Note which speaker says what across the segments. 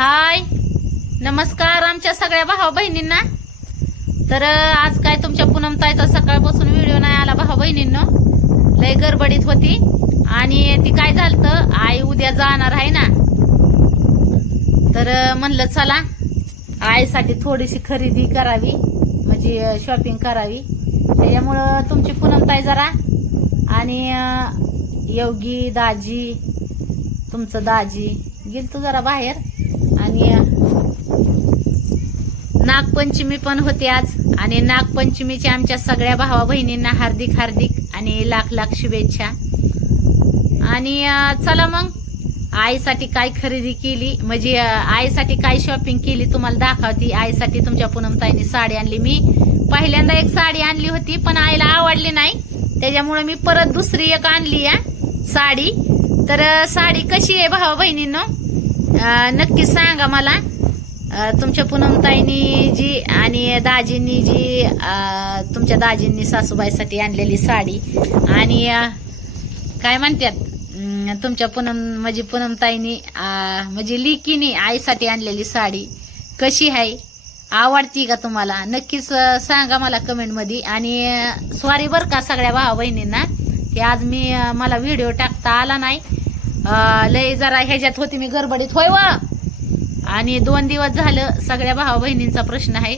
Speaker 1: हाय. नमस्कार आमच्या सगळ्या भावा बहिणींना. तर आज काय तुमच्या पूनमताईचा सकाळपासून व्हिडिओ नाही आला भाऊ बहिणींनो. लय गडबडीत होती. आणि ती काय झालं आई उद्या जाणार आहे ना. तर म्हणलं चला आईसाठी थोडीशी खरेदी करावी. म्हणजे शॉपिंग करावी. त्याच्यामुळं तुमची पूनमताई जरा. आणि योगी दाजी तुमचं दाजी. गेल तू जरा बाहेर आणि अं, नागपंचमी पण होती आज. आणि नागपंचमीच्या आमच्या सगळ्या भावा बहिणींना हार्दिक हार्दिक आणि लाख लाख शुभेच्छा. आणि चला मग. आईसाठी काय खरेदी केली? म्हणजे आईसाठी काय शॉपिंग केली तुम्हाला दाखवती. आईसाठी तुमच्या पूनमताईने साडी आणली. मी पहिल्यांदा एक साडी आणली होती पण आईला आवडली नाही. त्याच्यामुळे मी परत दुसरी एक आणली या साडी. तर साडी कशी आहे भावा बहिणींनो? नक्की सांगा मला. तुमच्या पूनमताईनी जी आणि दाजींनी जी तुमच्या दाजींनी सासूबाईसाठी आणलेली साडी आणि काय म्हणतात तुमच्या पूनम म्हणजे पूनमताईनी म्हणजे लिकीनी आईसाठी आणलेली साडी कशी आहे? आवडती का तुम्हाला? नक्कीच सांगा मला कमेंटमध्ये. आणि सॉरी बरं का सगळ्या भावा बहिणींना? की आज मी मला व्हिडिओ टाकता आला नाही. लय जरा ह्याच्यात होती मी गडबडीत. होय वा? आणि दोन दिवस झालं सगळ्या भावा बहिणींचा प्रश्न आहे.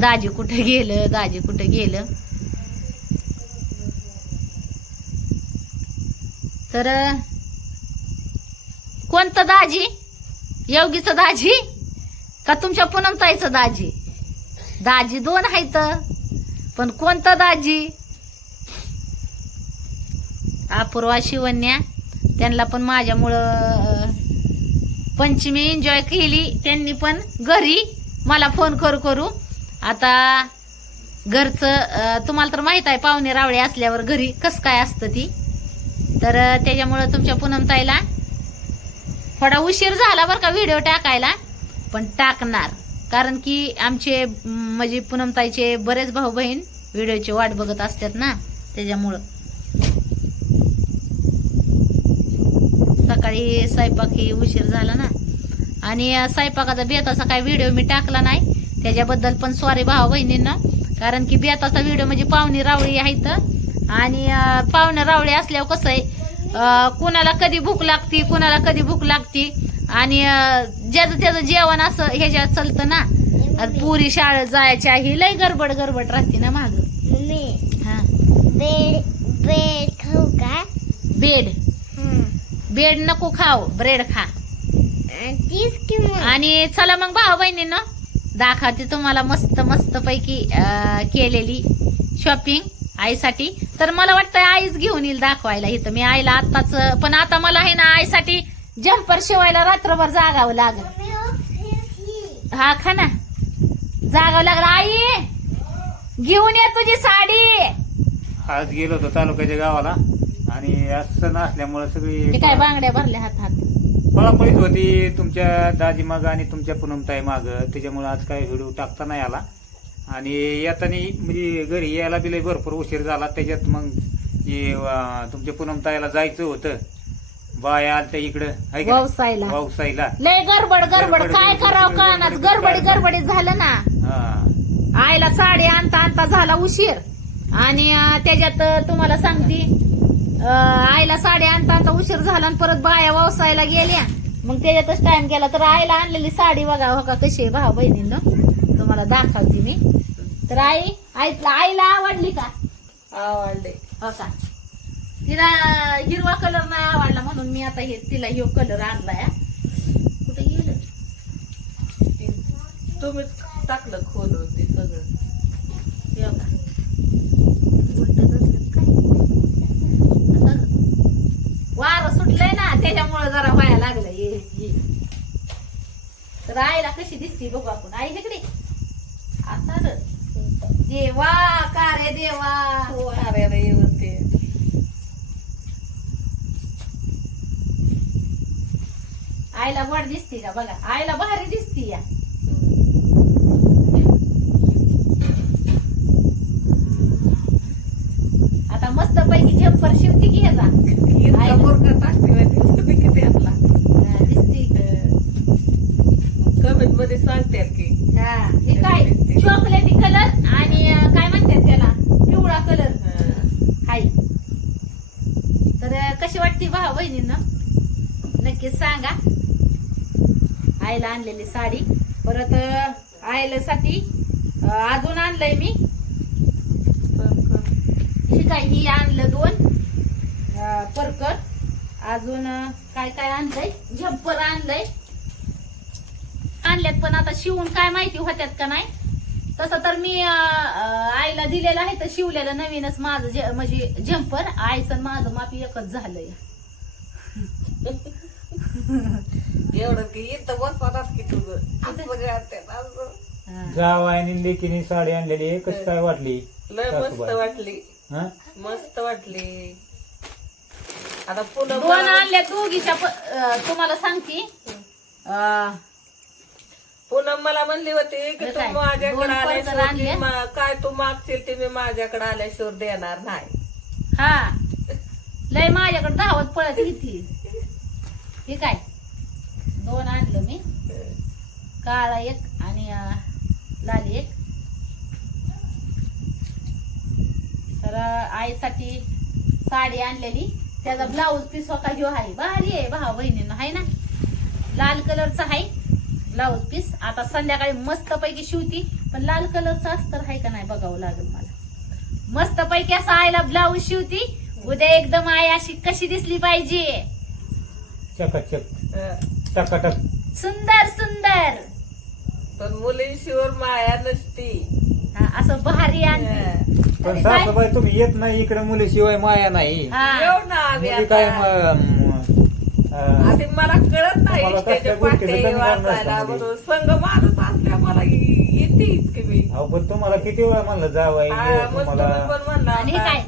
Speaker 1: दाजी कुठं गेलं? दाजी कुठं गेलं? तर कोणतं दाजी? योगीचं दाजी? का तुमच्या पुनमताईचं दाजी? दाजी दोन आहेत. पण कोणतं दाजी? अपूर्वा शिवन्या त्यांना पण माझ्यामुळं पंचमी एन्जॉय केली. त्यांनी पण घरी मला फोन करू करू. आता घरचं तुम्हाला तर माहीत आहे पाहुणे रावळे असल्यावर घरी कसं काय असतं ती. तर त्याच्यामुळं तुमच्या पूनमताईला थोडा उशीर झाला बरं का व्हिडिओ टाकायला पण टाकणार. कारण की आमचे म्हणजे पूनमताईचे बरेच भाऊ बहीण व्हिडिओची वाट बघत असतात ना त्याच्यामुळं. सकाळी स्वयंपाकी उशीर झाला ना. आणि स्वयंपाकाचा बेताचा काय व्हिडिओ मी टाकला नाही. त्याच्याबद्दल पण सॉरी भावा बहिणींना. कारण की बेताचा व्हिडिओ म्हणजे पाहुणी रावळी आहेत. आणि पाहुणे रावळी असल्यावर कसं आहे कुणाला कधी भूक लागती कुणाला कधी भूक लागती. आणि ज्याचं त्याचं जेवण असं ह्याच्यात चालतं ना. पुरी शाळेत जायच्या ही लय गडबड गडबड राहते ना माग. हा.
Speaker 2: बेड बेड खाऊ का?
Speaker 1: बेड.
Speaker 2: हं.
Speaker 1: बेड नको खाऊ ब्रेड खा.
Speaker 2: आणि तीच किंमत
Speaker 1: आणि चला मग भाऊ बहिणीनं दाखवते तुम्हाला मस्त मस्त पैकी केलेली शॉपिंग आईसाठी. तर मला वाटतं आईच घेऊन येईल दाखवायला इथं. मी आईला आत्ताच पण आता मला आहे ना आईसाठी जम्पर शिवायला रात्रभर जागावं लागल. हा खा ना. जागावं लागलं. आई घेऊन ये तुझी साडी.
Speaker 3: आज गेलो होतो तालुक्याच्या गावाला. आज सण असल्यामुळे
Speaker 1: ते
Speaker 3: सगळी
Speaker 1: काय बांगड्या भरल्या हातात?
Speaker 3: पळापळीच होती तुमच्या दाजी माग आणि तुमच्या पूनमताई माग. त्याच्यामुळे आज काय व्हिडिओ टाकता नाही आला. आणि येताना म्हणजे घरी यायला बी लय भरपूर उशीर झाला. त्याच्यात मग हे, अं, तुमच्या पूनमताईला जायचं होतं. बाया आलत्या इकडं. हाय का नाही?
Speaker 1: व्यवसायला
Speaker 3: वावसाईला.
Speaker 1: लय गडबड गडबड. काय करावं कानात? गडबडी गडबडीत झालं ना?
Speaker 3: हा.
Speaker 1: आईला साडी आणता आणता झाला उशीर. आणि अं, त्याच्यात अं, तुम्हाला सांगते आईला साडी आणता आणता उशीर झाला आणि परत बाया व्यवसायाला गेल्या. मग त्याच्यातच टाइम गेला. तर आईला आणलेली साडी बघा हो का कशी आहे भाऊ बहिणीनं? तुम्हाला दाखवते मी. तर आई आई- आईला आवडली का?
Speaker 4: आवडले.
Speaker 1: हो का? तिला हिरवा कलर नाही आवडला म्हणून मी आता हे तिला ह्यो कलर आणलाय कुठे गेलं?
Speaker 4: तुम्हीच टाकलं खोलून ते सगळं.
Speaker 1: हे. उलटं धरलं काय? आता वारं सुटलंय ना त्याच्यामुळे जरा व्हायला लागलं हे हे. तर आईला कशी दिसते बघू आपण. आई तिकडे आता. देवा का रे देवा?
Speaker 4: वाऱ्याला येऊन ते
Speaker 1: आईला गोड दिसते का बघा. आईला भारी दिसती या आता मस्त पैकी झप्पर शिवती की ह्याचा
Speaker 4: इतका
Speaker 1: आईला.
Speaker 4: बोरका टाकते माहिती का? किती आणला
Speaker 1: हा, दिसती
Speaker 4: कमेंटमध्ये सांगतात की
Speaker 1: हा हे काय चॉकलेटी कलर आणि काय म्हणतात त्याला? पिवळा कलर हाय. तर कशी वाटते भाऊ बहिणींना नक्कीच सांगा. आईला आणलेली साडी. परत अं, अजून आणलंय मी. ही काय ही आणलं दोन. परकर. अजून काय काय आणलंय? झंपर आणलंय. आणल्यात पण आता शिवून काय माहिती होत्यात का नाही? तसं तर मी आईला दिलेलं आहे तर शिवलेलं नवीनच माझं जे- म्हणजे झंपर आईचं माझं माप एकच झालंय.
Speaker 4: एवढं की इथं बसवतात की तुझं. असं करतात, असं.
Speaker 1: हा.
Speaker 3: जावायनी लेकीने साडी आणलेली आहे कशी काय वाटली?
Speaker 4: लय मस्त
Speaker 3: सासूबाई?
Speaker 4: वाटली.
Speaker 3: हा?
Speaker 4: मस्त वाटली. आता पुन्हा
Speaker 1: दोन आणल्या दोघीच्या प- अं, तुम्हाला सांगते. अं,
Speaker 4: पुन्हा मला म्हणली होती की तू
Speaker 1: काय?
Speaker 4: माझ्याकडे
Speaker 1: दोन
Speaker 4: आल्याशिवाय
Speaker 1: आणले?
Speaker 4: ती मा- काय तू मागशील ते मी माझ्याकडे आल्याशिवाय देणार नाही.
Speaker 1: हा. लय माझ्याकडे धावत पळत किती हे काय? दोन आणलं मी. काळा एक आणि अं, लाल एक. तर अं, आईसाठी साडी आणलेली. त्याचा ब्लाऊज पीस का जो आहे. भारी आहे भावा बहिणीनं आहे ना? लाल कलरचा आहे. Blouse piece. आता संध्याकाळी मस्त पैकी शिवती पण लाल कलरचा अस्तर आहे का नाही बघावं लागेल मला. मस्त पैकी असं आईला ब्लाऊज शिवती. उद्या एकदम आई अशी कशी दिसली पाहिजे. सुंदर सुंदर.
Speaker 4: पण मुलींशिवर माया नसती.
Speaker 1: हा, असं भारी आणते
Speaker 4: हं.
Speaker 3: पण सासूबाई तुम्ही येत नाही इकडे मुलीशिवाय माया नाही.
Speaker 1: हा.
Speaker 4: येऊ ना आम्ही
Speaker 3: मुली काय
Speaker 4: आता.
Speaker 3: म-
Speaker 4: मला कळत नाही त्याच्या वाचायला संघ माणूस असल्या मला येतेच की मी.
Speaker 3: अहो पण तुम्हाला किती वेळा म्हणलं
Speaker 4: हा,
Speaker 3: तुम्हाला
Speaker 4: पण म्हणला
Speaker 1: आणि हे
Speaker 4: आता.
Speaker 1: काय?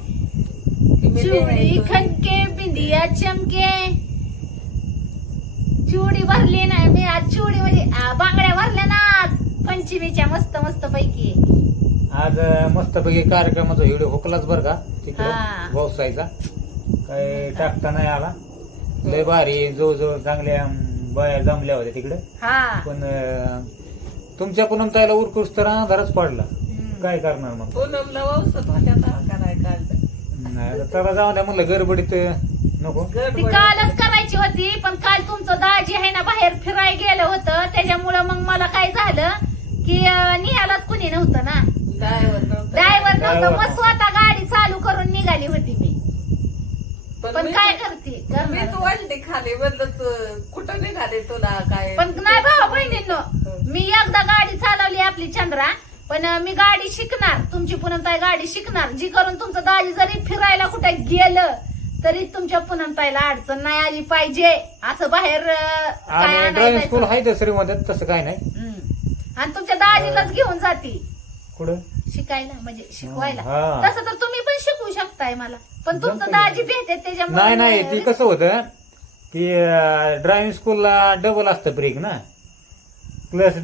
Speaker 4: की मी
Speaker 1: चुडी
Speaker 4: द्यायचो.
Speaker 1: खनके बिंदिया चमके. चुडी भरली नाही मी आज चुडी म्हणजे आ, बांगड्या भरल्या ना आज. पंचमीच्या मस्त मस्त पैकी.
Speaker 3: आज मस्तपैकी कार्यक्रमाचा व्हिडिओ हुकलाच बर का
Speaker 1: हा.
Speaker 3: तिकडे व्यवसायचा काय टाकता नाही आला. लय भारी जवळजवळ चांगल्या अं, बाया जमल्या होत्या तिकडे.
Speaker 1: हा.
Speaker 3: पण अं, तुमच्या पुनम ताईला उरकूस तर अंधारच पडला.
Speaker 1: हम्म.
Speaker 3: काय करणार मग?
Speaker 4: पूनमला वौसत होत्या आता काय काढलं
Speaker 3: नाही, आता चला जाऊ द्या म्हणलं गडबडीत अं, नको.
Speaker 1: ती
Speaker 4: गडबड
Speaker 1: कालच करायची होती पण काल तुमचं दाजी आहे ना बाहेर फिराय गेलं होतं. त्याच्यामुळं मग मला काय झालं की अं, निघायलाच कुणी नव्हतं ना.
Speaker 4: ड्रायव्हर नव्हता.
Speaker 1: ड्रायव्हर नव्हतं.
Speaker 3: Driver
Speaker 1: मग स्वतः गाडी चालू करून निघाली होती मी. पण
Speaker 4: मी
Speaker 1: काय करते?
Speaker 4: खाली म्हणलं तू कुठं निघाले तुला काय?
Speaker 1: पण नाही भावा बहिणींनो मी एकदा गाडी चालवली आपली चंद्रा पण मी गाडी शिकणार तुमची पुनमताई गाडी शिकणार जी करून तुमचं दाजी जरी फिरायला कुठे गेलं तरी तुमच्या पुनमताईला अडचण नाही आली पाहिजे. असं बाहेर
Speaker 3: आणि ड्रायव्हिंग स्कूल. आहे दसरी मध्ये तसं काय नाही.
Speaker 1: आणि तुमच्या दाजीलाच घेऊन जाती.
Speaker 3: कुठं?
Speaker 1: शिकायला म्हणजे शिकवायला.
Speaker 3: हा.
Speaker 1: तसं तर तुम्ही शकताय मला. पण तुमचं. दाजी भेटते त्याच्यामुळे
Speaker 3: नाही नाही ती कसं होतं की ड्रायव्हिंग स्कूलला डबल असतं ब्रेक ना. क्लच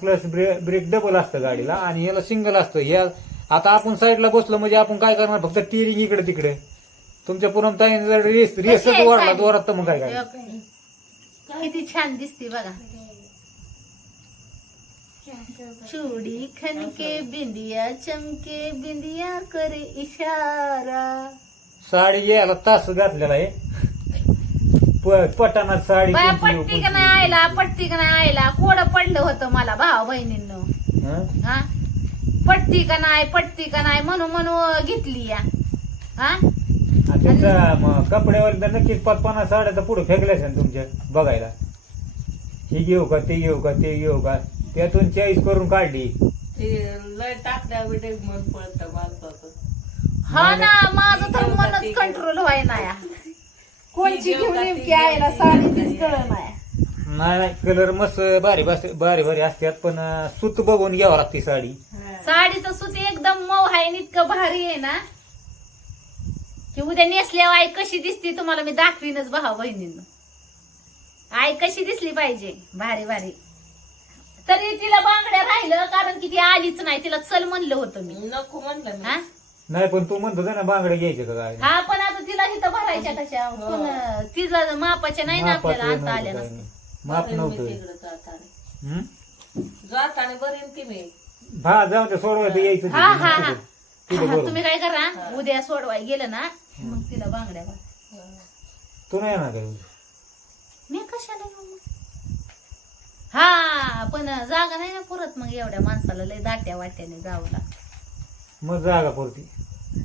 Speaker 3: क्लच ब्रेक डबल असतं गाडीला आणि याला सिंगल असतं. या आता आपण साईडला बसलो म्हणजे आपण काय करणार? फक्त टिरिंग इकडे तिकडे. तुमच्या पूनम ताईने जर रेस रेसच वाढला? जोरात तर मग काय काय
Speaker 1: किती छान दिसते बघा. चूड़ी खनके बिंदिया चमके बिंदिया करे इशारा।
Speaker 3: साडी घ्यायला तास घातलेला आहे. प- पटाणात साडी
Speaker 1: बाया पट्टी का. नाही आयला? पट्टी का नाही आयला? कोड पडलं होतं मला भाव बहिणींनो.
Speaker 3: हं?
Speaker 1: पट्टी का नाही पट्टी का नाही म्हणून म्हणून घेतली या. हा?
Speaker 3: कपड्यावर तर नक्कीच पाच पन्नास साड्या तर पुढे फेकल्याच ना तुमच्या बघायला. ही घेऊ का ते घेऊ का ते घेऊ का? त्यातून चॉईस करून काढली.
Speaker 4: ते लय टाकल्या बिटे मन पळत माणसाचं.
Speaker 1: हा ना माझं तर मनच. कंट्रोल व्हाय ना या. कोणची घेऊन नेमकी साडी तीच कळ. नाही
Speaker 3: कलर मस्त भारी भारी भारी भारी असतात पण अं, सूत बघून घ्यावं लागते साडी.
Speaker 1: साडीचं सूत एकदम मऊ आहे आणि इतकं भारी आहे ना. की उद्या नेसल्यावर आई कशी दिसते तुम्हाला मी दाखवीनच भावा बहिणींना. आई कशी दिसली पाहिजे? भारी भारी. तरी तिला बांगड्या राहिलं कारण की ती आलीच नाही. तिला चल म्हणलं होतं मी.
Speaker 4: नको म्हणलं मी.
Speaker 1: हा?
Speaker 3: नाही पण तू म्हणतो ना बांगडे घ्यायचे का काय?
Speaker 1: हा पण आता तिला इथं भरायच्या कशा? पण तिला मापाच्या नाही ना आपल्याला आणता आल्या
Speaker 3: नव्हतं काय
Speaker 1: नसतं.
Speaker 3: नाही. माप
Speaker 4: मी
Speaker 3: नव्हतं.
Speaker 4: तिकडं जाताना.
Speaker 3: हं?
Speaker 4: जाताना बरीन की मी
Speaker 3: हा जाऊन ते सोडवायचं यायचं
Speaker 1: हा हा हा.
Speaker 3: तिथे. तिथे बरोबर.
Speaker 1: तुम्ही काय करा उद्या सोडवाय गेलं ना मग तिला बांगड्या घाल.
Speaker 3: तू नाही येणार काय
Speaker 1: मी कशाला येऊ मग? हा पण जागा नाही ना पुरत मग एवढ्या माणसाला लय दाट्या वाट्याने जावं लागतं
Speaker 3: मग जागा पुरती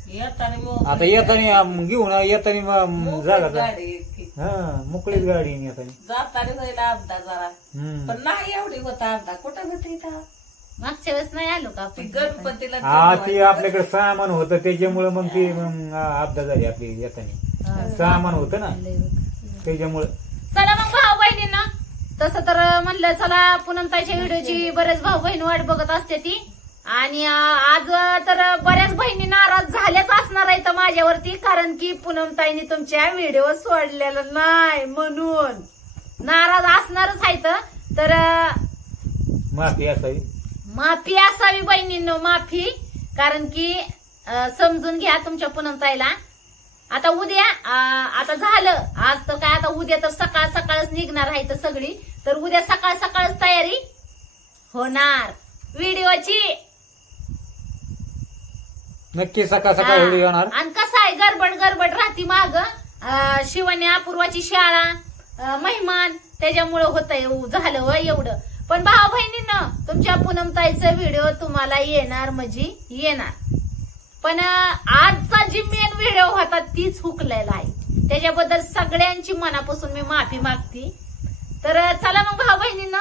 Speaker 4: येताना मग
Speaker 3: आता येताना घेऊन येताना मग
Speaker 4: मोकळीच
Speaker 3: जागा जा.
Speaker 4: गाडी.
Speaker 3: हा मोकळीच गाडी आहे येताना
Speaker 4: जाताना जरा
Speaker 3: हम्म.
Speaker 4: पण नाही एवढी होता अपदा कुठं होते इथं
Speaker 1: मागच्या वेळेस नाही आलो का
Speaker 4: ती
Speaker 1: आपण
Speaker 4: गणपतीला
Speaker 3: हा. ते आपल्याकडे सामान होतं त्याच्यामुळे मग ती मग अपघात झाली आपली येताना
Speaker 1: हा.
Speaker 3: सामान होतं ना
Speaker 1: लय होतं.
Speaker 3: त्याच्यामुळे
Speaker 1: चला मग भाऊ बहिणींना तसं तर म्हणलं चला पूनमताईच्या व्हिडिओची बरेच भाऊ बहीण वाट बघत असते ती. आणि आज तर बऱ्याच बहिणी नाराज झाल्याच असणार आहेत माझ्यावरती कारण की पूनमताईने तुमच्या व्हिडिओ सोडलेला नाही म्हणून. नाराज असणारच आहेत. तर
Speaker 3: माफी असावी.
Speaker 1: माफी असावी बहिणींनो माफी. कारण की समजून घ्या तुमच्या पूनमताईला. आता उद्या आता झालं. आज तर काय आता उद्या तर सकाळ सकाळच निघणार आहे तर सगळी. तर उद्या सकाळ सकाळच तयारी होणार. व्हिडिओची.
Speaker 3: नक्की सकाळ सकाळ व्हिडिओ येणार.
Speaker 1: आणि कसं आहे गडबड गडबड राहती माग. शिवानी अपूर्वाची शाळा अं, मेहमान त्याच्यामुळं होतंय उ- झालं व एवढं. पण भाऊ बहिणींना तुमच्या पूनमताईचा व्हिडिओ तुम्हाला येणार म्हणजे येणार. पण अं, आजचा जी मेन व्हिडिओ होता तीच हुकलेला आहे. त्याच्याबद्दल सगळ्यांची मनापासून मी माफी मागते. तर चला मग भाऊ बहिणींना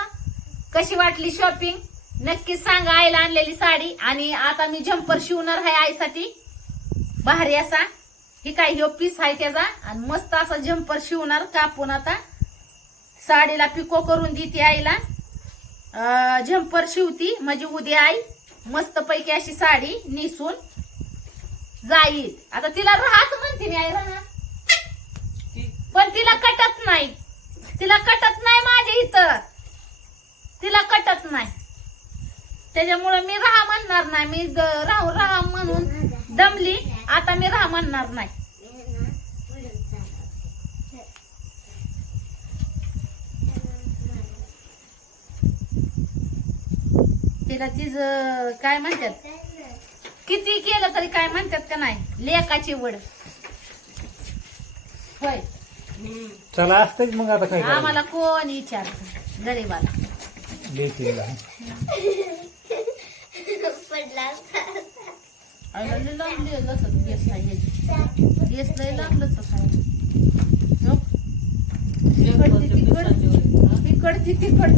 Speaker 1: कशी वाटली शॉपिंग नक्की सांगा आईला आणलेली साडी. आणि आता मी झंपर शिवणार आहे आईसाठी. भारी असा. ही काय ह्यो पीस आहे त्याचा. आणि मस्त असा झंपर शिवणार कापून आता. साडीला पिको करून देते आईला. झंपर शिवती म्हणजे उद्या आई. मस्त पैकी अशी साडी नेसून जाईल. आता तिला राहत म्हणते मी आई राहणार.
Speaker 4: ती-
Speaker 1: पण तिला कटत नाही. तिला कटत नाही माझ्या इथं. तिला कटत नाही. त्याच्यामुळे मी राहा म्हणणार नाही. मी राहू राहा म्हणून दमली. आता मी राहा म्हणणार नाही. तिला तिच काय म्हणतात? किती केलं तरी काय म्हणतात का नाही? लेकाची वड. होय.
Speaker 3: चला असतंच मग आता काय करायचं?
Speaker 1: आम्हाला कोण विचारत? गरीबाला.
Speaker 2: पडला
Speaker 1: आईला लय गॅस नाही गॅस लय
Speaker 4: होय.
Speaker 1: तिकडची तिकड.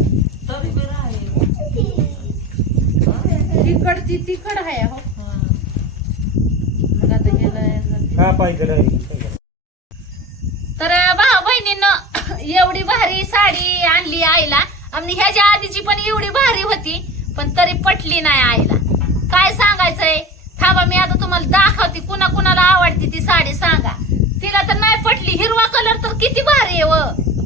Speaker 1: तिकडची आहे. हो.
Speaker 4: हा.
Speaker 1: मग आता गेलं
Speaker 3: का पाहिजे
Speaker 1: एवढी भारी साडी आणली आईला. आणि ह्याच्या आधीची पण एवढी भारी होती पण तरी पटली नाही आईला. काय सांगायचंय? थांबा मी आता तुम्हाला दाखवते कुणा कुणाला आवडते ती साडी सांगा. तिला तर नाही पटली. हिरवा कलर तर किती भारी आहे व.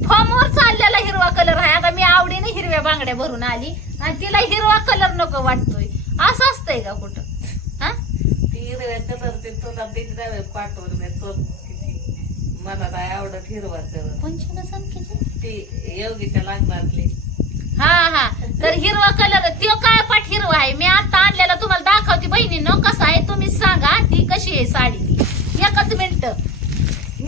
Speaker 1: फॉर्मवर चाललेला हिरवा कलर आहे. आता मी आवडीने हिरव्या बांगड्या भरून आली. आणि तिला हिरवा कलर नको वाटतोय. असं असतंय का कुठं? हा?
Speaker 4: ती हिरव्या तुला दिसणार पाठवून मी चोप किती मला नाही आवडत हिरवा कलर
Speaker 1: कोणच्या संख्येची
Speaker 4: ती योगीच्या लग्नातली.
Speaker 1: हा हा. तर हिरवा कलर तो काय पाठ हिरवा आहे. मी आता आणलेला तुम्हाला दाखवते. बहिणीनं कसा आहे तुम्ही सांगा. ती कशी आहे साडी? ती एकच मिनिट.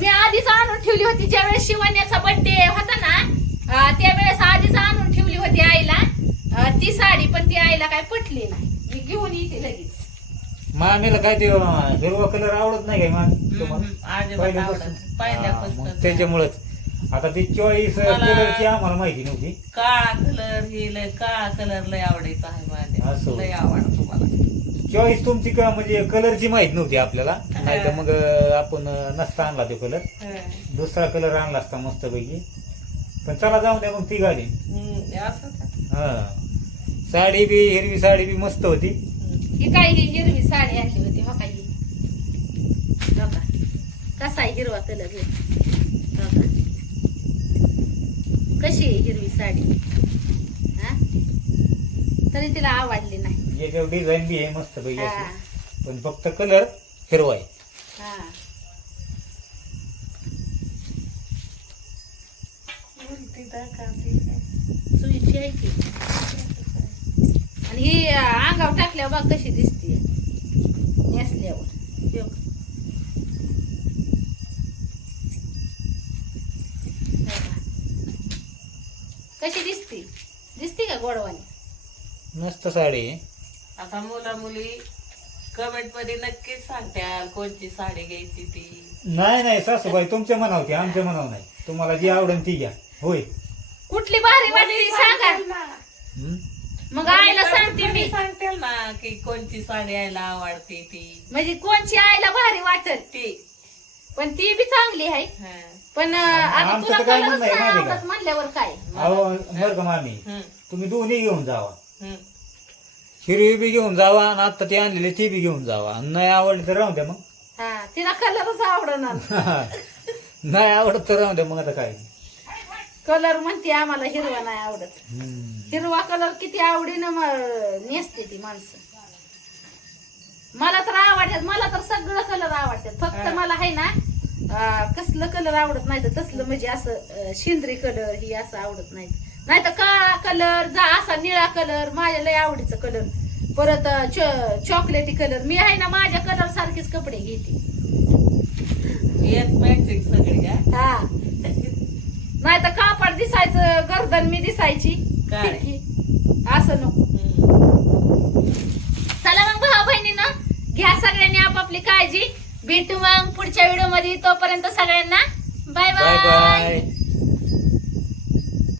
Speaker 1: मी आधीच आणून ठेवली होती. ज्या वेळेस शिवण्याचा बर्थडे होता ना त्यावेळेस आधीच आणून ठेवली होती आईला. ती साडी पण ती आईला काय पटली नाही. मी घेऊन येते लगेच.
Speaker 3: मामीला काय ते हिरवा कलर आवडत नाही काय मामी तुम्हाला? त्याच्यामुळेच. आता ती चॉईस कलरची आम्हाला माहिती नव्हती.
Speaker 4: काळा कलर ही लय काळा कलर लय आवडायचा आहे माझ्या.
Speaker 3: असं.
Speaker 4: लय आवडतो मला
Speaker 3: चॉईस तुमची का म्हणजे कलरची माहीत नव्हती आपल्याला. नाही तर मग आपण नसता आणला तो कलर दुसरा कलर आणला असता मस्त पैकी पण चला जाऊन द्या मग ती गाडी? हा. साडी बी हिरवी साडी बी मस्त होती.
Speaker 1: ही काय ही हिरवी साडी आणली होती हो काय ही का? कसा आहे हिरवा कलर हो का? कशी आहे हिरवी साडी हा? तरी तिला आवडली नाही
Speaker 3: याच्यावर डिझाईन बी आहे मस्त पैकी
Speaker 1: हा,
Speaker 3: अशी. पण फक्त कलर हिरवा आहे
Speaker 1: हा. सुईची आहे की आणि ही अंगावर टाकल्यावर बघ कशी दिसते नेसल्यावर. कशी दिसते? दिसते का गोडवानी
Speaker 3: मस्त साडी.
Speaker 4: आता मुला मुली कमेंटमध्ये नक्कीच सांगत्याल कोणची साडी घ्यायची ती.
Speaker 3: नाही नाही सासूबाई तुमच्या मनावती आमच्या मनावर नाही. तुम्हाला जी आवडेल ती घ्या. होय.
Speaker 1: कुठली भारी वाटली सांगा.
Speaker 3: हं?
Speaker 1: मग आईला सांगते मी.
Speaker 4: सांगतेल ना की कोणची साडी यायला आवडते ती.
Speaker 1: म्हणजे कोणची आईला भारी वाटत
Speaker 4: ती.
Speaker 1: पण ती बी चांगली आहे.
Speaker 4: हं.
Speaker 1: पण अं, आता
Speaker 3: आमचं
Speaker 1: तुला
Speaker 3: तर काय
Speaker 1: कलरच
Speaker 3: म्हणणं आहे
Speaker 1: नाही
Speaker 3: माहिती का?
Speaker 1: आवडत म्हणल्यावर काय.
Speaker 3: अहो बरं का मामी?
Speaker 4: हं.
Speaker 3: तुम्ही दोन्ही घेऊन जावा.
Speaker 4: हं.
Speaker 3: हिरवी बी घेऊन जावा आणि आता ती आणलेली ती बी घेऊन जावा. आणि नाही आवडली तर राहू द्या मग.
Speaker 1: हा तिला कलरच आवडणार.
Speaker 3: नाही आवडत तर राहू द्या मग आता काय.
Speaker 1: कलर म्हणते आम्हाला हिरवा नाही आवडत. हिरवा कलर किती आवडीनं म- नेसते ती माणसं. मला तर आवडतात मला तर सगळं कलर आवडतात. फक्त मला आहे ना अं, कसलं कलर आवडत नाही तर तसलं म्हणजे असं अं, शिंदरी कलर ही असं आवडत नाही. नाही तर काळा कलर जा असा निळा कलर माझ्या लय आवडीचं कलर. परत अं, चॉ- चॉकलेटी कलर. मी आहे ना माझ्या कलर सारखेच कपडे घेते.
Speaker 4: मॅचिंग सगळी
Speaker 1: हा. नाही तर कापड दिसायचं गर्दन मी दिसायची.
Speaker 4: काय?
Speaker 1: असं नको. चला मग भाऊ बहिणीनं घ्या सगळ्यांनी आपापली काळजी. भेटू मग पुढच्या व्हिडिओमध्ये. तोपर्यंत सगळ्यांना
Speaker 3: बाय.
Speaker 1: Bye
Speaker 3: bye.